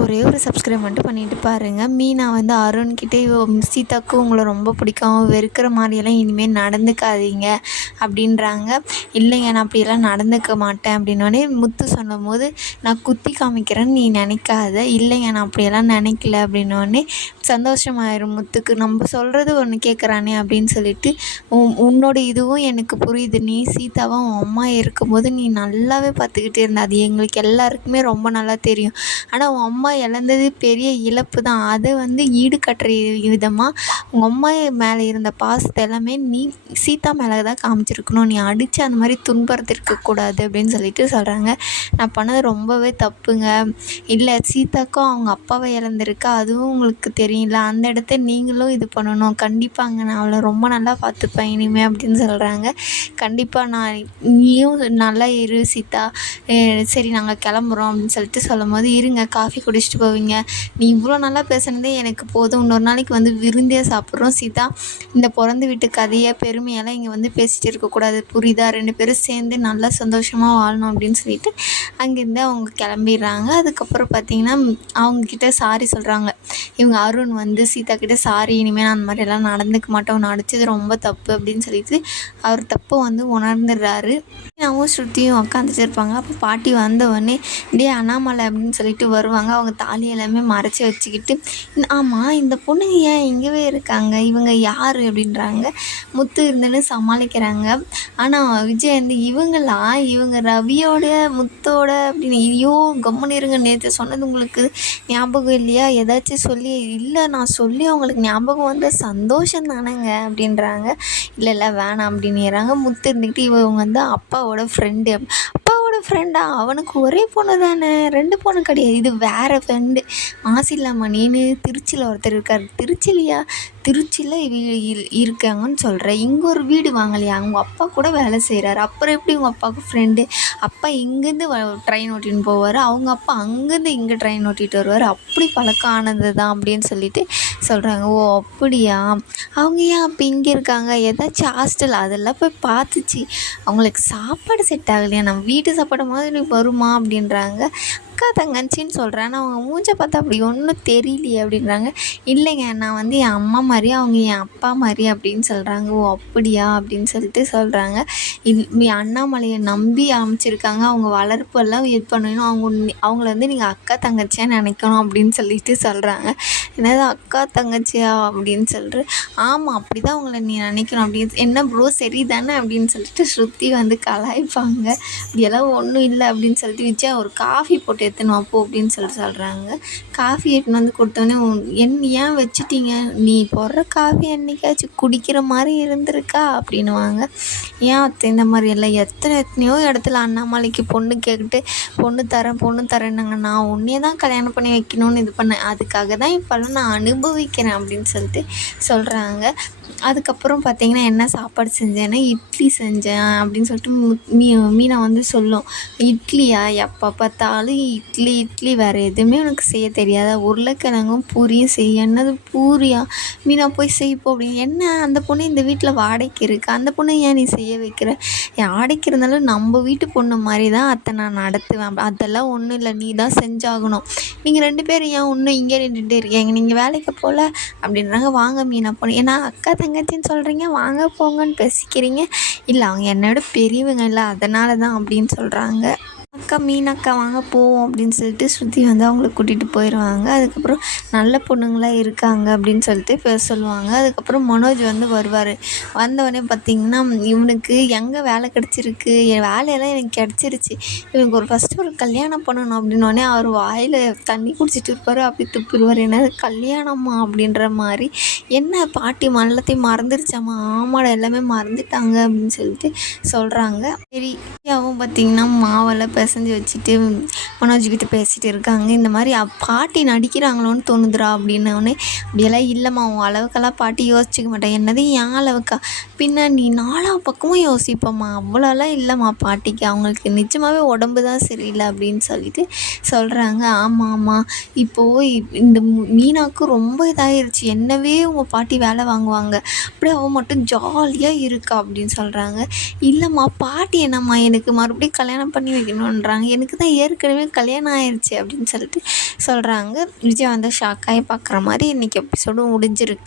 ஒரே ஒரு சப்ஸ்கிரைப் மட்டும் பண்ணிட்டு பாருங்கள். மீனா வந்து அருண்கிட்ட சீதாவுக்கு உங்களை ரொம்ப பிடிக்கும், வெறுக்கிற மாதிரியெல்லாம் இனிமேல் நடந்துக்காதீங்க அப்படின்றாங்க. இல்லைங்க நான் அப்படியெல்லாம் நடந்துக்க மாட்டேன் அப்படின்னோடனே முத்து சொன்னபோது நான் குத்தி காமிக்கிறேன்னு நீ நினைக்காத. இல்லைங்க நான் அப்படியெல்லாம் நினைக்கல அப்படின்னோடனே சந்தோஷமாயிரும் முத்துக்கு. நம்ம சொல்கிறது ஒன்று கேட்குறானே அப்படின்னு சொல்லிட்டு உன்னோட இதுவும் எனக்கு புரியுது. நீ சீதாவை உன் அம்மா இருக்கும்போது நீ நல்லாவே பார்த்துக்கிட்டே இருந்த, அது எங்களுக்கு எல்லாருக்குமே ரொம்ப நல்லா தெரியும். ஆனால் உன் அம்மா இழந்தது பெரிய இழப்பு தான். அதை வந்து ஈடுகட்டுற விதமாக உங்கள் அம்மா மேலே இருந்த பாசத்தை எல்லாமே நீ சீதா மேலே தான் காமிச்சிருக்கணும். நீ அடித்து அந்த மாதிரி துன்புறுத்திருக்கக்கூடாது அப்படின்னு சொல்லிட்டு சொல்கிறாங்க. நான் பண்ணது ரொம்பவே தப்புங்க. இல்லை சீதாக்கும் அவங்க அப்பாவை இழந்திருக்கா, அதுவும் உங்களுக்கு தெரியல. அந்த இடத்த நீங்களும் இது பண்ணணும். கண்டிப்பாங்க நான் அவளை ரொம்ப நல்லா பார்த்துப்பேன் இனிமேல் அப்படின்னு சொல்கிறாங்க. கண்டிப்பாக நான் நீயும் நல்லா இரு சீதா, சரி நாங்கள் கிளம்புறோம் அப்படின்னு சொல்லிட்டு சொல்லும் போது, இருங்க காஃபி குடிச்சிட்டு போவீங்க, நீ இவ்வளோ நல்லா பேசுனதே எனக்கு போதும், இன்னொரு நாளைக்கு வந்து விருந்தே சாப்பிட்றோம் சீதா, இந்த பிறந்து வீட்டு கதையை பெருமையெல்லாம் இங்கே வந்து பேசிகிட்டு இருக்கக்கூடாது புரியுதா, 2 பேரும் சேர்ந்து நல்லா சந்தோஷமாக வாழணும் அப்படின்னு சொல்லிட்டு அங்கேருந்து அவங்க கிளம்பிடுறாங்க. அதுக்கப்புறம் பார்த்திங்கன்னா அவங்கக்கிட்ட சாரி சொல்கிறாங்க. இவங்க அருண் வந்து சீதா கிட்டே சாரி, இனிமேல் நான் அந்த மாதிரியெல்லாம் நடந்துக்க மாட்டேன், உன்னை அடித்தது ரொம்ப தப்பு அப்படின்னு சொல்லிட்டு அவர் தப்பை வந்து உணர்ந்துடுறாரு. நாமும் ஸ்ருதியும் உட்காந்துட்டு இருப்பாங்க. அப்போ பாட்டி வந்தவொடனே டே அண்ணாமலை அப்படின்னு சொல்லிட்டு வருவாங்க. அவங்க தாலி எல்லாமே மறைச்சி வச்சுக்கிட்டு, ஆமாம் இந்த பொண்ணுங்க ஏன் இங்கேவே இருக்காங்க, இவங்க யார் அப்படின்றாங்க. முத்து இருந்துன்னு சமாளிக்கிறாங்க. ஆனால் விஜய் வந்து இவங்க ரவியோட முத்தோட அப்படின்னு, ஐயோ கம்முன்னு இருங்க, நேற்று சொன்னது உங்களுக்கு ஞாபகம் இல்லையா, ஏதாச்சும் சொல்லி, இல்லை நான் சொல்லி அவங்களுக்கு ஞாபகம் வந்த சந்தோஷம் தானேங்க அப்படின்றாங்க. இல்லை வேணாம் அப்படின்னுறாங்க. முத்து இருந்துக்கிட்டு இவங்க வந்து அப்பாவோட ஃப்ரெண்டு. அப்பாவோட ஃப்ரெண்டா, அவனுக்கு ஒரே பொண்ணு தானே, 2 பொண்ணு கிடையாது, இது வேறு ஃப்ரெண்டு மாசிலாமணின்னு திருச்சியில் ஒருத்தர் இருக்கார். திருச்சியில் இருக்காங்கன்னு சொல்கிறேன். இங்கே ஒரு வீடு வாங்கலையா, அவங்க அப்பா கூட வேலை செய்கிறாரு, அப்புறம் எப்படி உங்கள் அப்பாவுக்கு ஃப்ரெண்டு? அப்பா இங்கேருந்து ட்ரெயின் ஓட்டின்னு போவார், அவங்க அப்பா அங்கேருந்து இங்கே ட்ரெயின் ஓட்டிகிட்டு வருவார், அப்படி பழக்கம் ஆனது தான் அப்படின்னு சொல்லிட்டு சொல்கிறாங்க. ஓ அப்படியா, அவங்க ஏன் அப்போ இங்கே இருக்காங்க, ஏதாச்சும் ஹாஸ்டல் அதெல்லாம் போய் பார்த்துச்சு, அவங்களுக்கு சாப்பாடு செட் ஆகலையா, நம்ம வீட்டு சாப்பாடு மாதிரி வருமா அப்படின்றாங்க. அக்கா தங்கச்சின்னு சொல்கிறேன், ஆனால் அவங்க மூஞ்ச பார்த்தா அப்படி ஒன்றும் தெரியலையே அப்படின்றாங்க. இல்லைங்க நான் வந்து என் அம்மா மாதிரி, அவங்க என் அப்பா மாதிரி அப்படின்னு சொல்கிறாங்க. ஓ அப்படியா அப்படின்னு சொல்லிட்டு சொல்கிறாங்க. அண்ணாமலையை நம்பி அமைச்சிருக்காங்க, அவங்க வளர்ப்பெல்லாம் இது பண்ணணும், அவங்கள வந்து நீங்கள் அக்கா தங்கச்சியாக நினைக்கணும் அப்படின்னு சொல்லிட்டு சொல்கிறாங்க. என்னது அக்கா தங்கச்சியா அப்படின்னு சொல்லிட்டு, ஆமாம் அப்படி தான் அவங்கள நீ நினைக்கணும் அப்படின்னு, என்ன ப்ரோ சரி தானே அப்படின்னு சொல்லிட்டு ஸ்ருதி வந்து கலாய்ப்பாங்க. இதெல்லாம் ஒன்றும் இல்லை அப்படின்னு சொல்லிட்டு விஜய் ஒரு காஃபி போட்டு எடுத்துன்னு அப்போ அப்படின்னு சொல்கிறாங்க. காஃபி எடுத்துன்னு வந்து கொடுத்தோன்னே, ஏன் வச்சுட்டீங்க, நீ போடுற காஃபி என்னைக்காச்சும் குடிக்கிற மாதிரி இருந்திருக்கா அப்படின்னுவாங்க. ஏன் அத்தை இந்த மாதிரி எல்லாம் எத்தனையோ இடத்துல அண்ணாமலைக்கு பொண்ணு கேட்டுட்டு பொண்ணு தரேன்னாங்க, நான் உன்னையே தான் கல்யாணம் பண்ணி வைக்கணும்னு இது பண்ணேன், அதுக்காக தான் இப்போல்லாம் நான் அனுபவிக்கிறேன் அப்படின்னு சொல்லிட்டு சொல்கிறாங்க. அதுக்கப்புறம் பார்த்திங்கன்னா என்ன சாப்பாடு செஞ்சேன்னா இட்லி செஞ்சேன் அப்படின்னு சொல்லிட்டு மீனா வந்து சொல்லும். இட்லியா, எப்போ பார்த்தாலும் இட்லி வேறு எதுவுமே உனக்கு செய்ய தெரியாதா, உருளைக்கிழங்கும் பூரியும் செய்ய, என்னது பூரியா, மீனா போய் செய்ப்போம் அப்படின்னு. என்ன அந்த பொண்ணு இந்த வீட்டில் வாடகைக்கு இருக்குது, அந்த பொண்ணு ஏன் நீ செய்ய வைக்கிற, வாடகைக்கு இருந்தாலும் நம்ம வீட்டு பொண்ணு மாதிரி தான் அத்தை நான் நடத்துவேன், அதெல்லாம் ஒன்றும் இல்லை, நீ தான் செஞ்சாகணும், நீங்கள் 2 பேரும் ஏன் ஒன்றும் இங்கே நின்றுட்டு இருக்கீங்க, நீங்கள் வேலைக்கு போகல அப்படின்றாங்க. வாங்க மீனா பொண்ணு, ஏன்னா அக்கா தங்கச்சின்னு சொல்கிறீங்க, வாங்க போங்கன்னு பேசிக்கிறீங்க, இல்லை அவங்க என்னோட பெரியவங்க இல்லை அதனால தான் அப்படின்னு சொல்கிறாங்க. அக்கா மீனாக்கா வாங்க போவோம் அப்படின்னு சொல்லிட்டு ஸ்ருதி வந்து அவங்கள கூட்டிகிட்டு போயிடுவாங்க. அதுக்கப்புறம் நல்ல பொண்ணுங்களாக இருக்காங்க அப்படின்னு சொல்லிட்டு சொல்லுவாங்க. அதுக்கப்புறம் மனோஜ் வந்து வருவார். வந்தவொடனே பார்த்திங்கன்னா இவனுக்கு எங்கே வேலை கிடச்சிருக்கு, என் வேலையெல்லாம் எனக்கு கிடச்சிருச்சு, இவனுக்கு ஃபஸ்ட்டு ஒரு கல்யாணம் பண்ணணும் அப்படின்னோடனே அவர் வாயில் தண்ணி குடிச்சிட்டு இருப்பார், அப்படி துப்பிடுவார். என்னது கல்யாணமா அப்படின்ற மாதிரி, என்ன பாட்டி எல்லாத்தையும் மறந்துருச்சாம்மா, ஆமாடா எல்லாமே மறந்துட்டாங்க அப்படின்னு சொல்லிட்டு சொல்கிறாங்க. சரி அவன் பார்த்திங்கன்னா மாவெல்லாம் செஞ்சு வச்சுட்டு மனோஜ்கிட்ட பேசிகிட்டு இருக்காங்க. இந்த மாதிரி பாட்டி நடிக்கிறாங்களோன்னு தோணுதுரா அப்படின்னோடனே, அப்படியெல்லாம் இல்லைம்மா உன் அளவுக்கெல்லாம் பாட்டி யோசிச்சிக்க மாட்டேன், என்னது என் அளவுக்கா, பின்ன நீ 4 பக்கமும் யோசிப்பம்மா, அவ்வளோலாம் இல்லைம்மா பாட்டிக்கு, அவங்களுக்கு நிஜமாகவே உடம்பு தான் சரியில்லை அப்படின்னு சொல்லிட்டு சொல்கிறாங்க. ஆமாம் இப்போது இந்த மீனாவுக்கு ரொம்ப இதாகிருச்சு, என்னவே உங்கள் பாட்டி வேலை வாங்குவாங்க, அப்படியே அவள் மட்டும் ஜாலியாக இருக்கா அப்படின்னு சொல்கிறாங்க. இல்லைம்மா பாட்டி என்னம்மா எனக்கு மறுபடியும் கல்யாணம் பண்ணி வைக்கணும்னு பண்ணுறாங்க, எனக்கு தான் ஏற்கனவே கல்யாணம் ஆயிடுச்சு அப்படின்னு சொல்லிட்டு சொல்கிறாங்க. விஜய் வந்து ஷாக்காகி பார்க்குற மாதிரி இன்றைக்கி எபிசோடு முடிஞ்சிருக்கு.